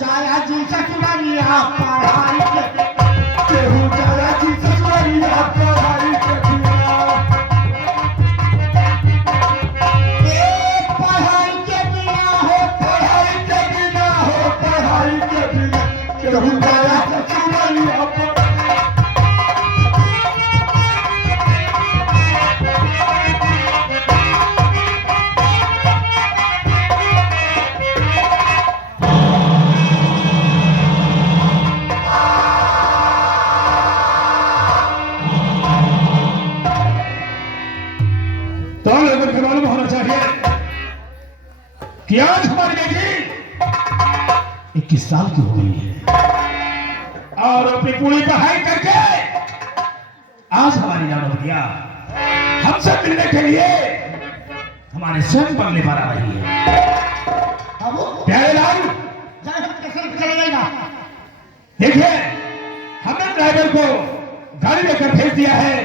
जाया जी ससुरिया पढ़ाई के केहू जाया जी ससुरिया पढ़ाई के बिना पढ़ाई के बिना हो पढ़ाई के बिना हो पढ़ाई के बिना केहू जाया ससुरिया मालूम होना चाहिए कि आज हमारी बेटी 21 साल की हो गई है और अपनी पूरी पढ़ाई करके आज हमारी नानोदिया हमसे मिलने के लिए हमारे स्वयं बंगले पर आ रही है। प्यारे लाल देखिए, हमने ड्राइवर को गाड़ी लेकर भेज दिया है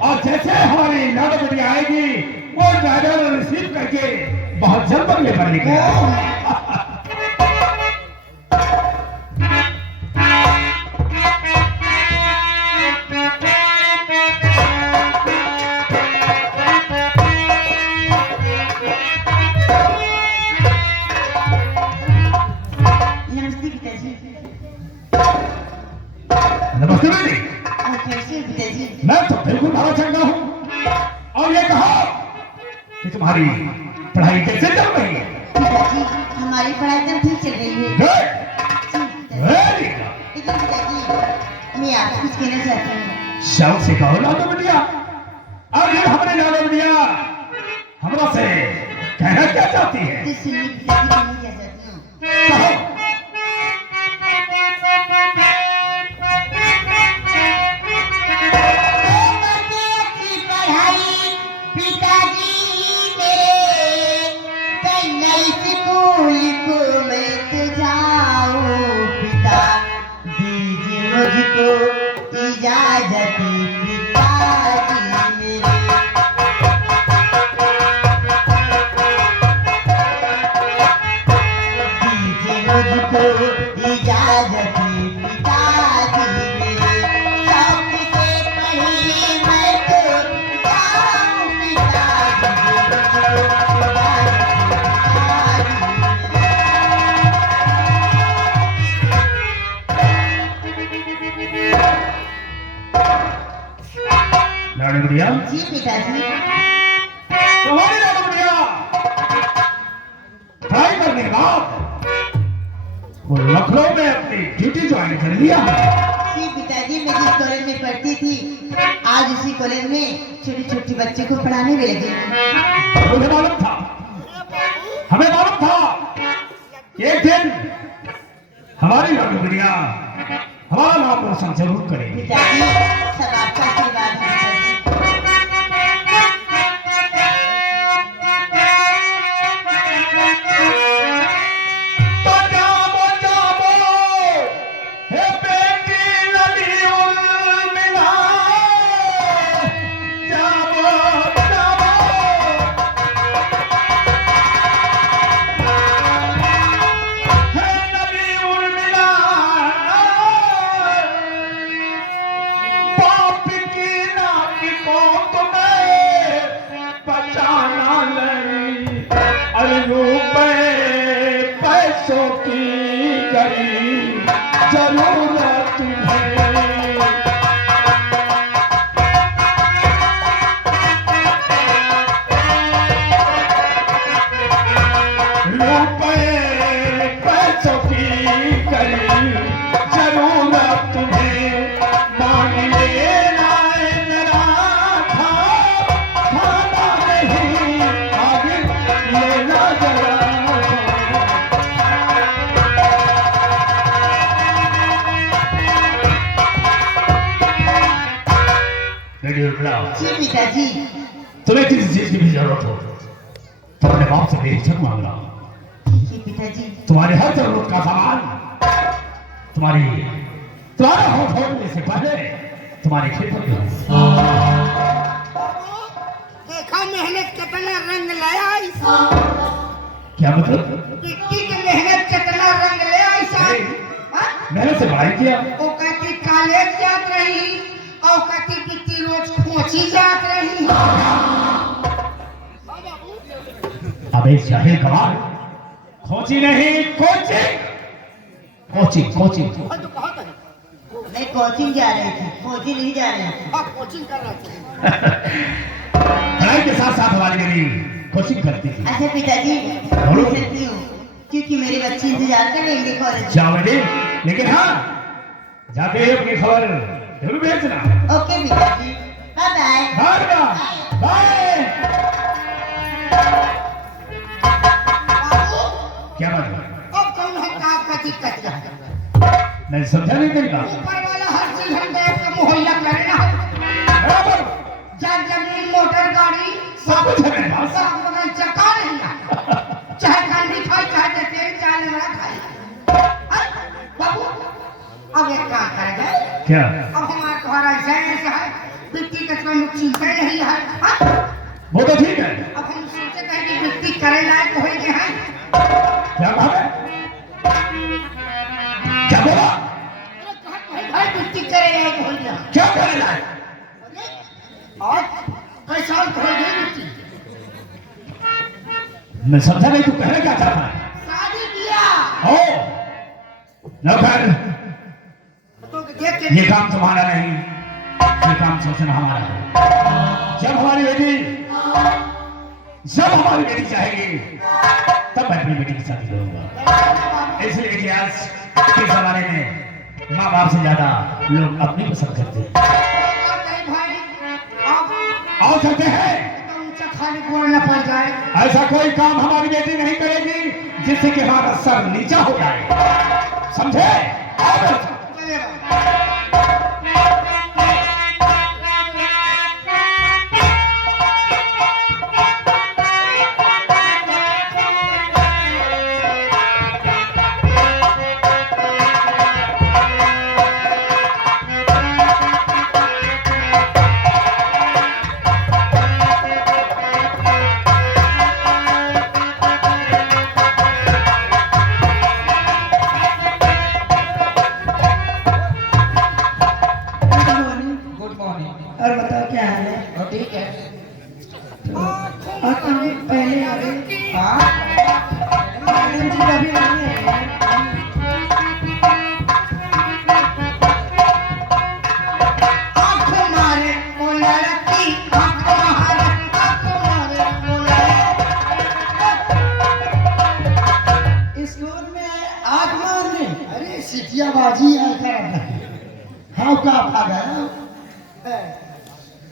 और जैसे हमारी नानोदिया आएगी वो ड्राइवर रिसीव करके बहुत जल्द बंगले पर लेकर नमस्ते बेटी। मैं तो बिल्कुल भाड़ा चंगा हूँ और ये कहा कि तुम्हारी पढ़ाई कैसे चल रही है? पिताजी, हमारी पढ़ाई एकदम ठीक चल रही है। लेकिन पिताजी, मैं आपसे कुछ कहना चाहती हूँ। शौक से कहो लाडो बिटिया। और ये हमारे लाडो बिटिया हमरा से कहना क्या चाहती है? तो सुनिए पिताजी, मैं क्या चाहती हूँ। कहो। इजाजत पिताजी मेरे, दीजिए मुझको इजाजत पिताजी मेरे, सबसे पहले मैं तो जाऊं पिताजी लाडो बिटिया। जी पिताजी। तुम्हारी लाडो बिटिया पढ़ाई करने के बाद वो लखनऊ में अपनी ड्यूटी ज्वाइन कर लिया। जी पिताजी, मैं जिस कॉलेज में पढ़ती थी आज उसी कॉलेज में छोटी छोटी बच्चों को पढ़ाने में लगी। मुझे मालूम था, हमें मालूम था एक दिन हमारी लाडो बिटिया हमारा नाम रोशन जरूर करेगी। पिताजी, सब आपका आशीर्वाद है पैसों की करी जरूरत है। रुपए पैसों की करी जरूरत है। मान लेना मेरा खाना नहीं आगे लेना जरा। जी पिताजी। तुम्हें किसी चीज की भी जरूरत हो तो अपने बाप से बेहिचक मांग रहा हूं। जी पिताजी। तुम्हारे हर जरूरत का सामान तुम्हारा होठ होने से पहले तुम्हारे खेतों में देखा मेहनत कितना रंग लाया। क्या मतलब? मिट्टी की मेहनत कितना रंग ले आई साहब। मेहनत से पढ़ाई किया। वो कहती कॉलेज जात रही और कहती बिट्टी रोज कोची जात रही। अब एक जाहिल कमाल, खोची नहीं कोचिंग, कोचिंग कोचिंग। और तो कहाँ गए? मैं कोचिंग जा रही थी, कोचिंग नहीं जा रही थी। आप कोचिंग कर रहे थे। पढ़ाई के साथ साथ हमारी मेरी कोचिंग करती थी। अच्छा पिताजी, बोलो। मैं चलती हूँ क्योंकि मेरे बच्चे इंतजार कर रहेंगे कॉलेज। जाओ बेटी, लेकिन हाँ जाके अपनी खबर जरूर भेजना। ओके पिताजी, बाय बाय। Bye bye. बाबू, क्या बात है? अब कौन है का आपका दिक्कत है? मैं समझा नहीं तेरी बात। ऊपर वाला हर चीज हमको आपका मुहैया करे ना। बराबर जब जमीन मोटर गाड़ी सब कुछ है मेरे पास। सब मगर चका नहीं है। चाहे गाड़ी खाए चाहे तेल चाहे वाला खाए। बाबू अब एक काम करेंगे। क्या? अब हमारा घर ऐसा है बिट्टी का कोई चिंता नहीं है। हाँ? वो तो ठीक है। अब हम सोचते हैं कि बिट्टी करे लायक हो गए हैं। क्या बात है? क्या बोला? भाई बिट्टी करे लायक हो गया। क्या करेगा? और कैसा हो गई बिट्टी? मैं समझा नहीं, तू कहना क्या चाहता है? शादी किया ओ नौकर, तो देख के ये काम तुम्हारा नहीं, ये काम सोचना हमारा है। जब हमारी बेटी चाहेगी तब मैं अपनी बेटी की शादी करूंगा। इसलिए कि आज के जमाने में माँ बाप से ज्यादा लोग अपनी पसंद करते हैं और करते हैं। खाली बोलना पड़ जाए। ऐसा कोई काम हमारी बेटी नहीं करेगी जिससे कि हमारा सर नीचा हो जाए, समझे? और बताओ क्या हाल है? ठीक है। और तुम पहले आ गए? मैडम जी अभी नहीं आए। आँख मारे वो लड़की, आँख मारे वो लड़की। स्कूल में आँख मारने? अरे सिटियाबाजी है कर। हाँ का भागा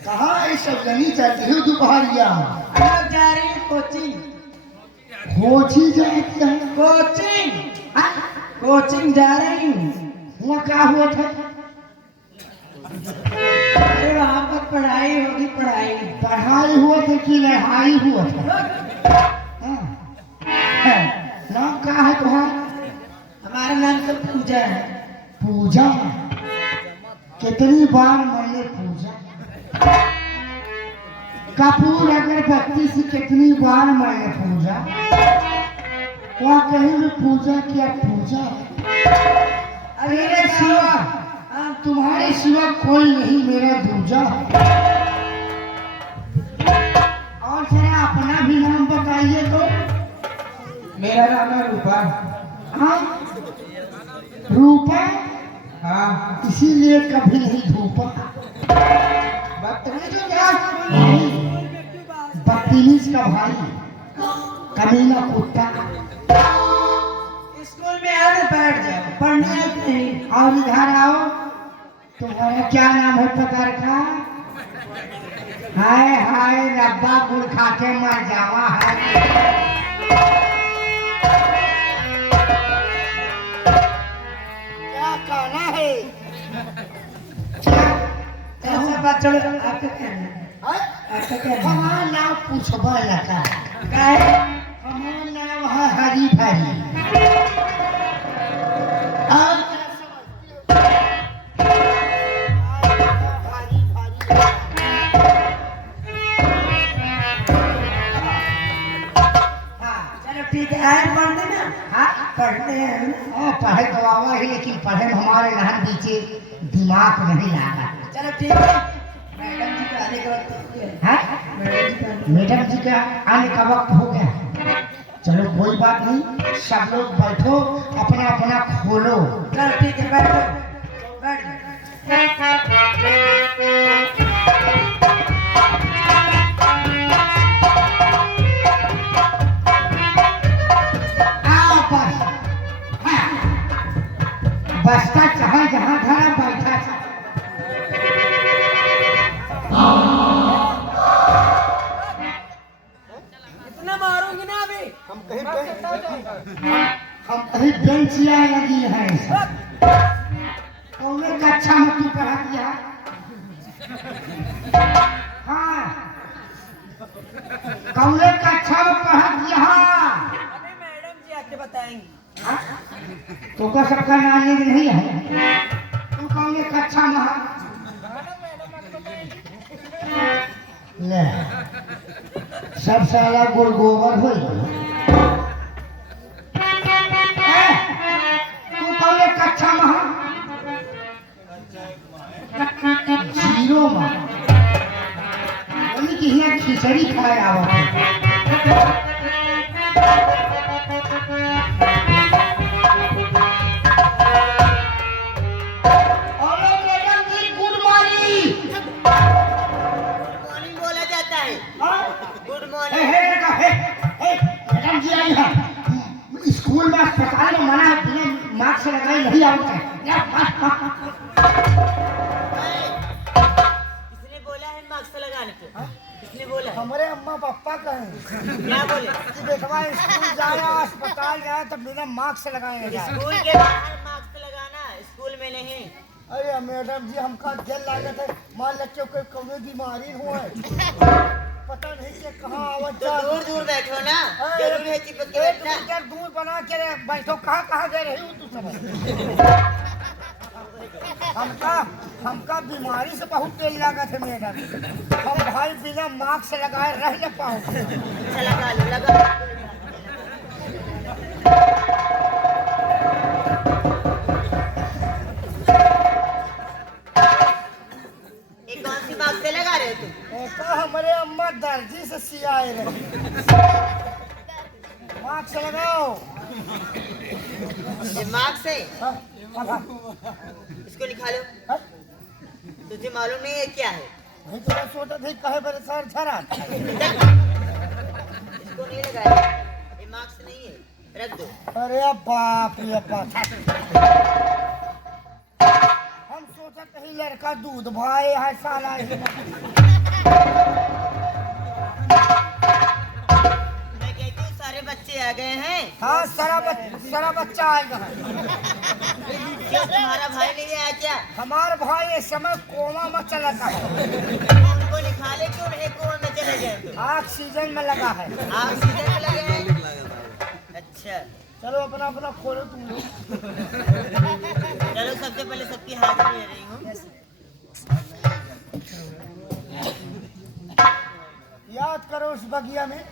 कहाँ ये सब जनी चलती है दोपहरिया? जा रही है कोचिंग। कोचिंग जाती है? कोचिंग? हाँ? कोचिंग जा रही हूँ। वहाँ क्या हुआ था? अरे वहाँ पर पढ़ाई होगी। पढ़ाई हुआ था कि लड़ाई हुआ था? हाँ। नाम क्या है तुम्हारा? हमारा नाम तो पूजा है। पूजा? कितनी बार मैंने पूजा कपूर अगरबत्ती से कितनी बार मैंने पूजा। वहाँ कहीं भी पूजा किया पूजा। अरे सिवा तुम्हारे सिवा कोई नहीं मेरा दूजा। और जरा अपना भी नाम बताइए तो। मेरा नाम है रूपा। हाँ रूपा? हाँ। इसीलिए कभी नहीं धूपा। बदतमीज बदतमीज का भाई, कमीना कुत्ता। स्कूल में आओ ना, बैठ जाओ, पढ़ने नहीं। और इधर आओ। तुम्हारा क्या नाम है पता रखा? हाय हाय रब्बा गुड़ खा के मर जावा है। क्या कहना है? कैसा बात चलो, आपका क्या नाम है? आपका क्या नाम है? हमारा नाम पूछबा लगा। क्या है? हमारा नाम है हरी भरी। और चलो ठीक है, आए पढ़ने ना। हाँ पढ़ते हैं। पढ़े तो आवा ही, लेकिन पढ़े में हमारे नहन पीछे दिमाग नहीं लगा। चलो ठीक है, मैडम जी का आने का वक्त हो गया। हाँ? मैडम जी का आने मैडम जी का आने का का वक्त हो गया। चलो कोई बात नहीं, सब लोग बैठो, अपना अपना खोलो। चलो ठीक है, बैठो बैठ। आओ पर हाँ। बस्ता चाहे जहाँ धरा बैठा था। इतना मारूंगी ना अभी। हम कहीं बेंचिया लगी है। कौने कक्षा में तू पढ़ा दिया? हाँ, कौने कक्षा में पढ़ा दिया? अभी मैडम जी आके बताएंगी। तो का सबका नानी नहीं है। तू कौने कक्षा में है? ले सब साला गोल गोबर हो। तू कौने कक्षा में है? जीरो में। यानी कि यहाँ खिचड़ी खाए आवत है। मैडम जी आई है। स्कूल में अस्पताल में मना है, बिना मास्क लगाए नहीं आवत है। किसने बोला है मास्क लगाने को? किसने बोला है? हमारे अम्मा पापा कहे क्या बोले? कि बेटवा स्कूल जाया, अस्पताल जाया तो बिना मास्क लगाए जाए। स्कूल के बाहर मास्क लगाना, स्कूल में नहीं। अरे मैडम जी, हमका जल लागत है। मान लगे कोई कौनो बीमारी हुआ है, पता नहीं कि कहाँ आवत तो दूर दूर बैठो ना, जरूर है चिपक के एक बैठना। मीटर दूर बना के बैठो। कहाँ गए रही हो तू सब? हमका बीमारी से बहुत तेल लागत है मैडम। हम भाई बिना मास्क लगाए रह न पाओ। अच्छा लगा लो, लगा लो। ये कौन सी मास्क से लगा रहे हो तुम? ऐसा हमारे अम्मा दर्जी से सियाए रहे। मास्क लगाओ। ये मास्क है, हाँ, हाँ, इसको निकालो। हाँ। तुझे मालूम नहीं है क्या है? नहीं तो मैं सोचा था कहे बड़े सर झरा। इसको नहीं लगाया, ये मास्क नहीं है, रख दो। अरे बाप रे बाप। हम सोचा कहीं लड़का दूध भाई है साला। मैं कहती हूँ सारे बच्चे आ गए हैं। हाँ, सारा बच्चा आएगा। क्यों तुम्हारा भाई नहीं आया क्या? हमारा भाई इस समय कोमा में चला था। उनको निकाले क्यों नहीं कोमा में चले गए तुम? ऑक्सीजन में लगा है। ऑक्सीजन में लगे हैं? अच्छा चलो अपना अपना खोलो तुम लोग। चलो, सबसे पहले सबकी हाजिरी ले रही हूँ। याद करो उस बगिया में।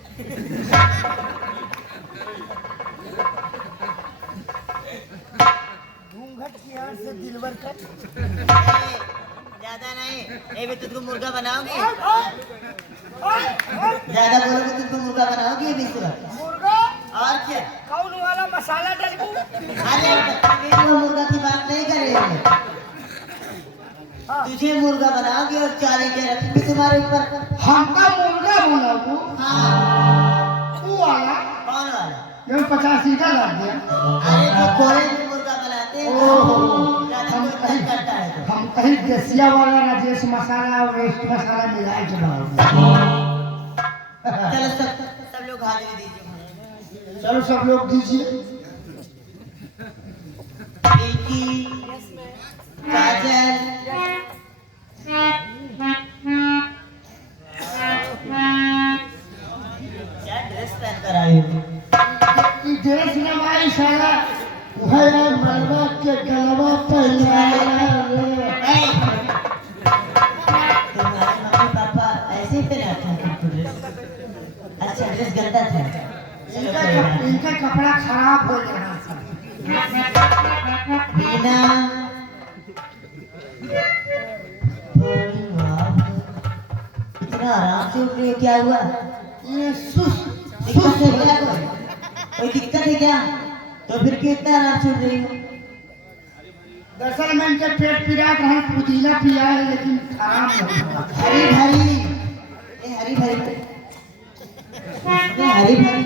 घूंघट की आड़ से दिलवर कर। ज्यादा नहीं, ये भी तुझको मुर्गा बनाओगी। मुर्गा ज्यादा बोलोगे तुझको मुर्गा बनाओगी ये भी तुरंत। और क्या? कौन वाला मसाला डाल दूं? अरे वो मुर्गा की बात नहीं कर रही हूँ। तुझे मुर्गा बनाओगी और चैलेंज रखूंगी तुम्हारे ऊपर। हमका मुर्गा बनाओ। हाँ। तू वाला कौन वाला? जो 50 सीधा लग गया। अरे जो कोरे में मुर्गा बनाते हैं ना, ज्यादा कोई तंग करता है तो। हम कहीं देसिया वाला राजेश मसाला और रेस्ट मसाला मिलाए के बनाओगे। चलो सब लोग हाजिरी दीजिए। चलो सब लोग दीजिए। पिंकी, काजल, क्या ड्रेस पहन कर आई हो? ई ड्रेस नवाई साला है मलबा के गलवा पहनाया रे। तुम्हारे मम्मी पापा ऐसे ही पहना था तुमको ड्रेस? अच्छा, ड्रेस गंदा था। इनका कपड़ा खराब हो गया मीना बड़ी बात है। इतना आराम से उठ रही हो, क्या हुआ? ये सुस दिक्कत है क्या? कोई दिक्कत है क्या? तो फिर क्यों इतना आराम से उठ रही हो? दरअसल मैं इनके पेट पिरा रहा हूँ, पुदीना पिया है लेकिन आराम नहीं हुआ। हरी भरी ये हरी भरी ये हरी भरी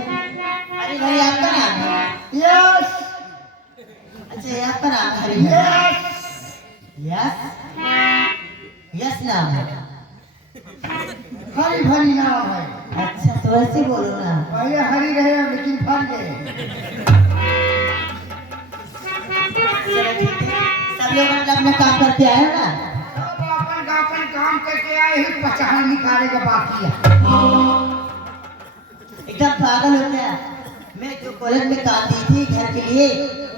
हरी भरी आपका नाम है? यस अच्छा ये आपका नाम है हरी भरी? यस यस यस नाम है। हरी भरी नाम है। अच्छा तो ऐसे बोलो ना। पहले हरी रहे लेकिन फल गए। चलो ठीक है, सब लोग अपना अपना काम करके आए हो ना? अब अपन काम करके आए ही पहचान निकालेगा बाकी है। एकदम पागल हो गया। मैं जो कॉलेज में काम दी थी घर के लिए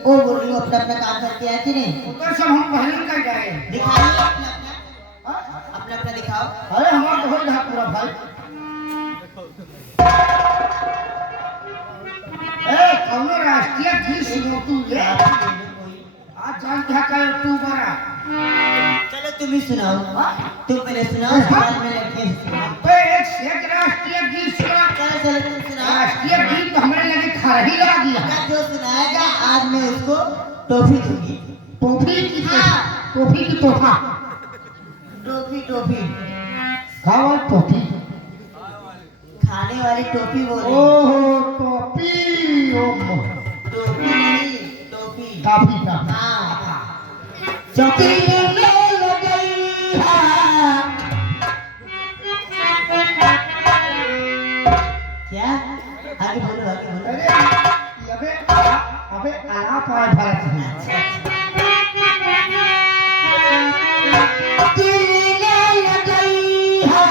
वो बोल रही हूँ अपना अपना काम करके आए कि नहीं? तो सब हम पहले कर गए। दिखाइए अपना अपना अपना अपना दिखाओ। अरे हमारा तो हो रहा पूरा भाई। ए कौन राष्ट्रीय गीत सुनो तू ये? आज जानते हैं क्या तू बड़ा? चलो तुम ही सुनाओ। तुम पहले सुनाओ, बाद में लड़के सुनाओ। तो एक से राष्ट्रीय गीत सुना। चलो चलो तुम सुनाओ। राष्ट्रीय गीत तो हमारे लगे खरही लगा दिया। अगर जो सुनाएगा आज मैं उसको टॉफी दूंगी। टोपी की टोपी की तोहफा। टॉफी टॉफी खावा टोपी। खाने वाली टॉफी बोल रही हूँ। ओहो टोपी ओहो टॉफी नहीं टॉफी। काफी का। हाँ दिल में लगई है। क्या? आगे बोलो आगे बोलो। अरे अबे आला पाए भारत है। दिल में लगई है,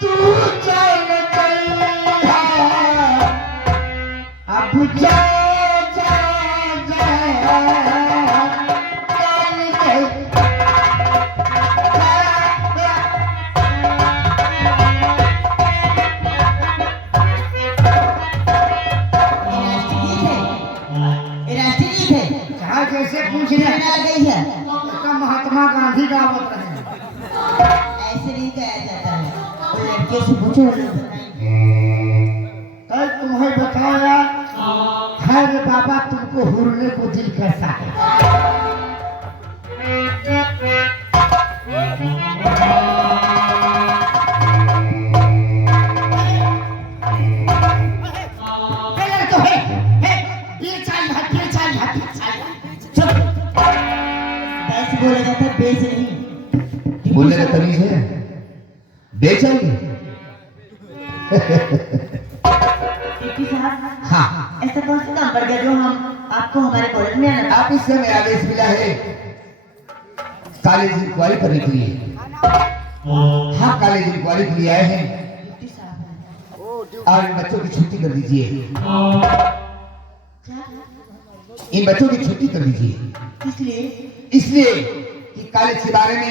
तू चल गई है, अब जा जा जा चल गई। ये राष्ट्रीय गीत है। चाहे जैसे पूछ किसने ले। बना गई है? इसका महात्मा गांधी का आवत रहे। ऐसे नहीं कहा जाता है। तो लड़के से पूछो वो लोग बताएंगे। कल तुम्हें बताया खैर बाबा तुमको हुरने को दिल कैसा है। पहले तो है ये चाहिए। चुप। वैसे बोला जाता है बेच नहीं। बोलने का तमीज है? बेचेंगे? टीपी साहब हाँ। ऐसा कौन सा काम पड़ गया जो हम आपको हमारे कॉलेज में आना? आप इस समय आदेश मिला है कॉलेज इंक्वायरी करने के लिए। हाँ कॉलेज इंक्वायरी के लिए आए हैं टीपी साहब और इन बच्चों की छुट्टी कर दीजिए। क्या? इन बच्चों की छुट्टी कर दीजिए इसलिए इसलिए कि कॉलेज के बारे में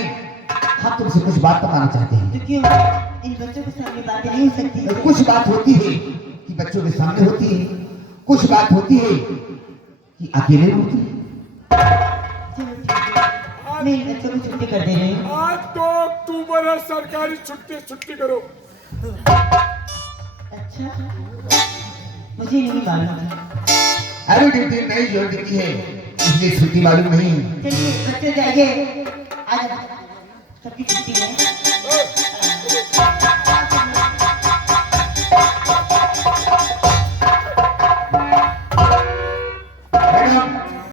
हम तुमसे कुछ बात बताना चाहते हैं। तो क्यों इन बच्चों के सामने बातें नहीं हो सकती? कुछ बात होती है कि बच्चों के सामने होती है, कुछ बात होती है कि अकेले होती है। चलो ठीक है, मैं इन बच्चों को छुट्टी कर दे रही हूँ। आज तो अक्टूबर है, सरकारी छुट्टी करो। अच्छा मुझे नहीं मालूम था। अरे ड्यूटी नई जोड़ ड्यूटी है इसलिए छुट्टी मालूम नहीं। चलिए बच्चे जाइए, आज सबकी छुट्टी है।